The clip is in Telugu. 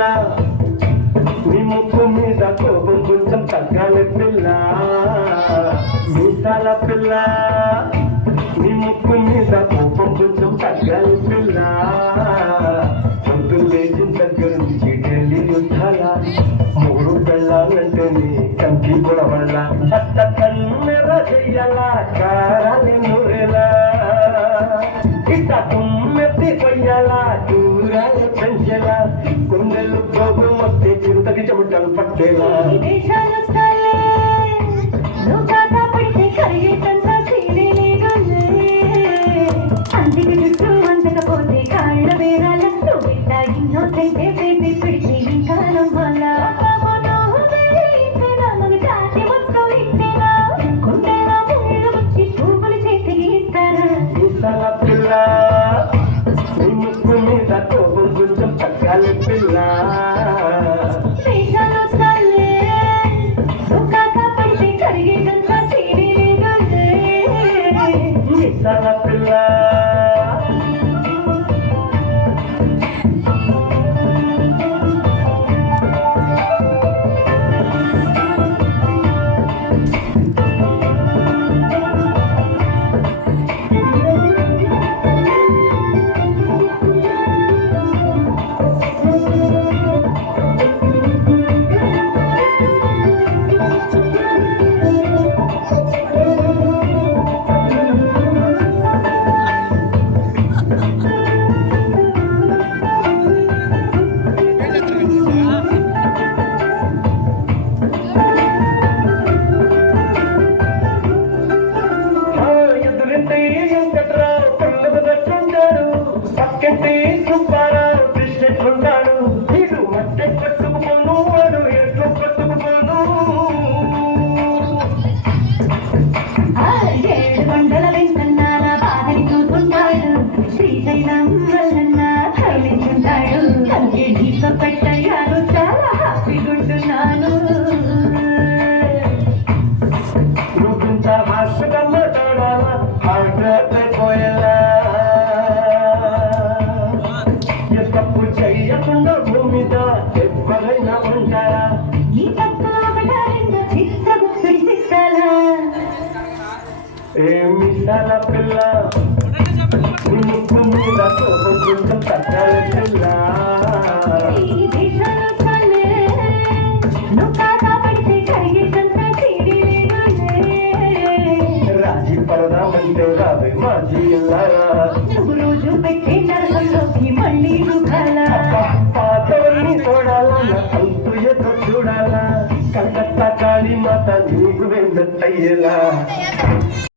పిల్ల నీ ముక్కు మీద కోపం కొంచెం తగ్గాలి పిల్ల మీసాల పిల్ల నీ ముక్కు మీద కోపం కొంచెం తగ్గాలి పిల్ల పొద్దున్న లేచిన దగ్గర నుంచి ఢిల్లీ యుద్ధాల మూడు పెళ్ళాలంటే నీ కంకి గొడవల్ల అత్త కన్నెర చెయ్యాల కారాలి నూరెలా ఇట్ట కుమ్మెత్తి కొయ్యాల కూరాలి పెంచేలా కొండలు కోపం వస్తే చిరుతకి చెమటలు పట్టేలా పిల్ల నీ ముక్కు మీద కోపం కొంచెం తగ్గాలి పిల్ల మీసాల పిల్ల పక్కంటే సుబ్బారావు కృష్ణుంటాడు వీడు మట్టె కట్టుకుపోను వాడు ఎట్లు కట్టుకుపోను ఏడు కొండల వెంకన్నాన బాధని చూసుకుంటాడు శ్రీశైలం వల్లన్న కరుణించుంటాడు కలిగే దీప పెట్టయ్యాను చాలా హ్యాపీగుంటున్నాను నువ్వింత హాస్పిటల్ మాట్లాడాలా హార్ట్ పోయేలా తప్పు చెయ్యకుండా భూమిద ఎవరైనా ఉంటారా ఈ మీసాల పిల్ల నీ ముక్కు మీద కోపం కొంచెం తగ్గాలి పిల్ల రాజీ పడదామంటే రావే మాజీ రోజు పెట్టే నరకంలోకి మళ్ళీ పాతవన్నీ చూడాలన్న అంతు ఎదురు చూడాలా కలకత్తా కాళీ మాత నీకు వెందయ్యేలా